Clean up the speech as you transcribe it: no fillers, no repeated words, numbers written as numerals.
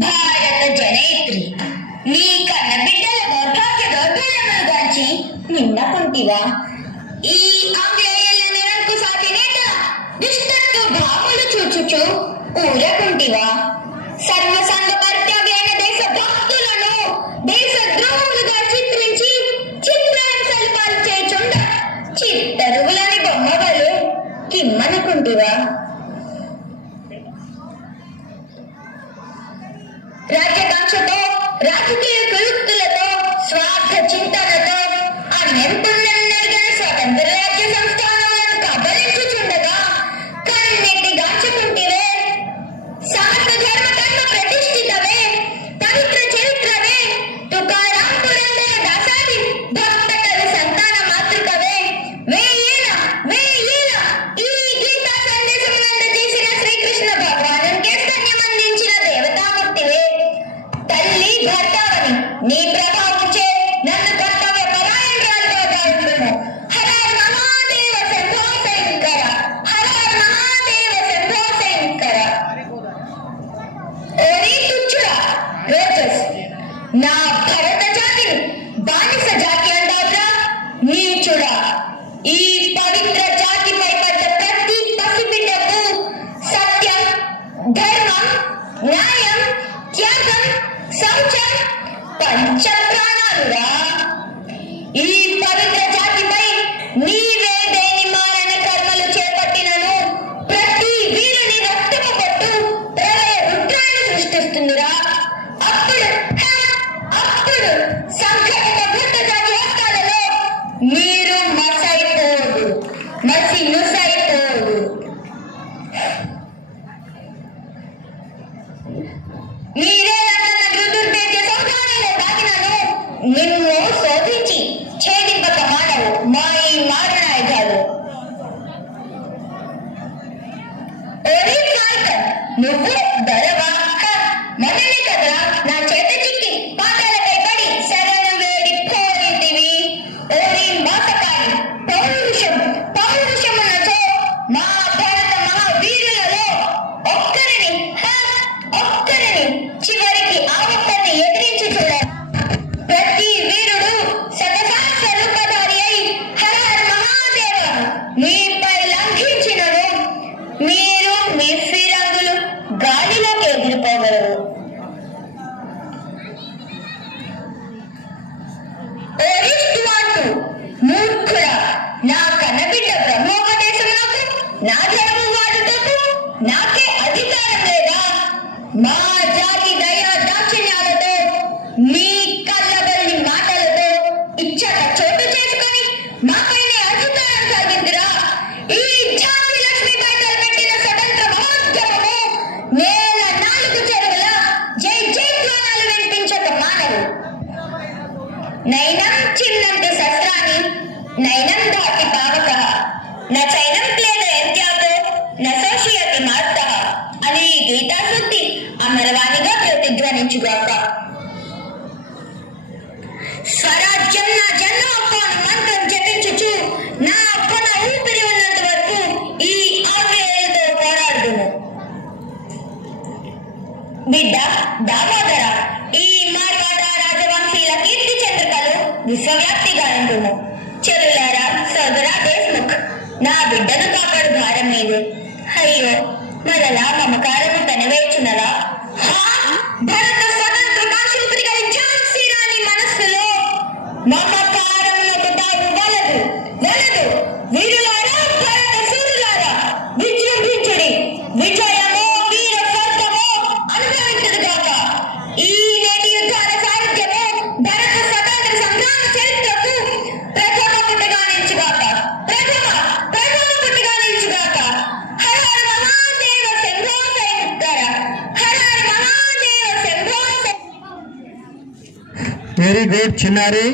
భారత జనయిత్రి నీ కన్న బిడ్డల దౌర్భాగ్య దౌర్బల్యములు గాంచి నిన్నకుంటివా? ఈ ఆంగ్లేయుల నిరంకు సాటినేట దుష్టత్వ భావములు చూచుచు ఊరకుంటివా? సర్వసంగ పరిత్యాగైన దేశ భక్తులను దేశ ద్రోహులుగా చిత్రించి చిత్రహింసలు పాల్చేచుండ చిత్తరువులని బొమ్మవలు కిమ్మనుకుంటివా? రాజ్యకాంక్షతో రాజకీయ ప్రయుక్తులతో స్వార్థ చింతనతో అన్యంతున్నెరుగని స్వతంత్ర రాజ్య సంస్థానాలను కబలించుచుండగా కన్నెట్టి గాంచుకుంటివే. సమస్త ధర్మ కర్మ ప్రతిష్ఠితవే, పవిత్ర చరిత్రవే, తుకారాం పురందర దాసాది భక్త కవి సంతాన మాతృకవే, వేయేల ఈ గీతా సందేశమునందు చేసిన శ్రీకృష్ణ భగవానునికే స్తన్యమందించిన దేవతామూర్తివే. తల్లి భర్తవని నీ ప్రభావించే నన్ను కర్తవ్య పరాయణురాలుగా గావించుము. హర మహాదేవ శంభో శంకర, హర మహాదేవ శంభో శంకర. ఓరి తుచ్చుడా రోజస్, నా భరత జాతిని బానిస జాతి అంటావురా? నీచుడా, ఈ పవిత్ర జాతిపై పడ్డ ప్రతి పసిబిడ్డకు సత్యం, ధర్మం, న్యాయం, త్యాగం, శౌచం పంచ ప్రాణాలురా. ఈ పవిత్ర జాతిపై నీవే దేని మారణ కర్మలు చేపట్టినను ప్రతి వీరుని రక్తము కొట్టు ప్రళయ రుద్రాన్ని సృష్టిస్తుందిరా. అప్పుడు సంఘటిత భూత జాతి హస్తాలలో మీరు మసైపోదు, మసి నుసైపోదు. మీరే నన్న దుర్భేద్య సంధానంలో దాగినను నిన్ను శోధించి ఛేదింపక మానవు మా ఈ మారణాయుధాలు. ఓరి ఫాల్కన్, నువ్వు దొరవా? మొన్ననే కదరా నా చేత చిక్కి పాదాలపై పడి శరణు వేడి పోయింటివి. ఓరి మోసకారి, పౌరుషమునచో మా భారత మహావీరులలో ఒక్కరిని చివరికి ఆ ఒక్కరిని ఎదిరించి చూడాలి. ప్రతి వీరుడు శతసహస్ర రూపధారి అయి హర హర మహాదేవ మీపై లంఘించినను మీరు మీ ఫిరంగులు గాలిలోకి ఎగిరిపోగలరు. మూర్ఖుడా, నా కన్నబిడ్డ బ్రహ్మోపదేశమునకు నా ధర్మం వాడుటకు నాకే అధికారం లేదా? మా జాతి దయా దాక్షిణ్యాలతో మీ కళ్ళబల్లి మాటలతో ఇచ్చట చోటు చేసుకొని మాపైనే అధికారం సాగిందిరా. ఈ జాతి లక్ష్మిపై తలపెట్టిన స్వతంత్ర మహోద్యమము నేల నాలుగు చెరువుల జై జైధ్వానాలు వినిపించక మానవు. నైనం చిన్నంతి శస్త్రాన్ని నైనం దాటి పావక న చైనం క్లేదయంత్యాపో న శోషయతి మార్తః అని ఈ గీతాసూక్తి అమరవాణిగా ప్రతిధ్వనించుగాక. స్వరాజ్యం నా జన్మ అప్పు అని మంత్రం జపించుచు నా అప్పన ఊపిరి ఉన్నంత వరకు ఈ ఆంగ్లేయులతో పోరాడుదును. బిడ్డ దామోదర, ఈ మార్వాడ రాజవంశీల కీర్తి చంద్రికలు విశ్వవ్యాప్తిగా ఉండును. చెల్లులారా, సోదరా దేశ్ముఖ్, నా బిడ్డను కాపాడు భారం మీదే. అయ్యో, మరలా మమకారము పెనవేర్చునరా? భరత స్వతంత్ర కాశీపురి గల ఝాన్సీ రాణి మనస్సులో మమకారమునకు తావు వలదు. వీరులారా, భరత సూరులారా, విజృంభించుడి. విజయమో వీర స్వర్గమో అనుభవించుడుగాక. ఈ నేటి యుద్ధాల సాహిత్యము భరత స్వతంత్ర సంగ్రామ చరిత్రకు ప్రథమ పుట్టుగా నిలుచుగాక. హర హర మహాదేవ శంభో శంకర, హర హర మహాదేవ శంభో శంకర. వెరీ గుడ్ చిన్నారి.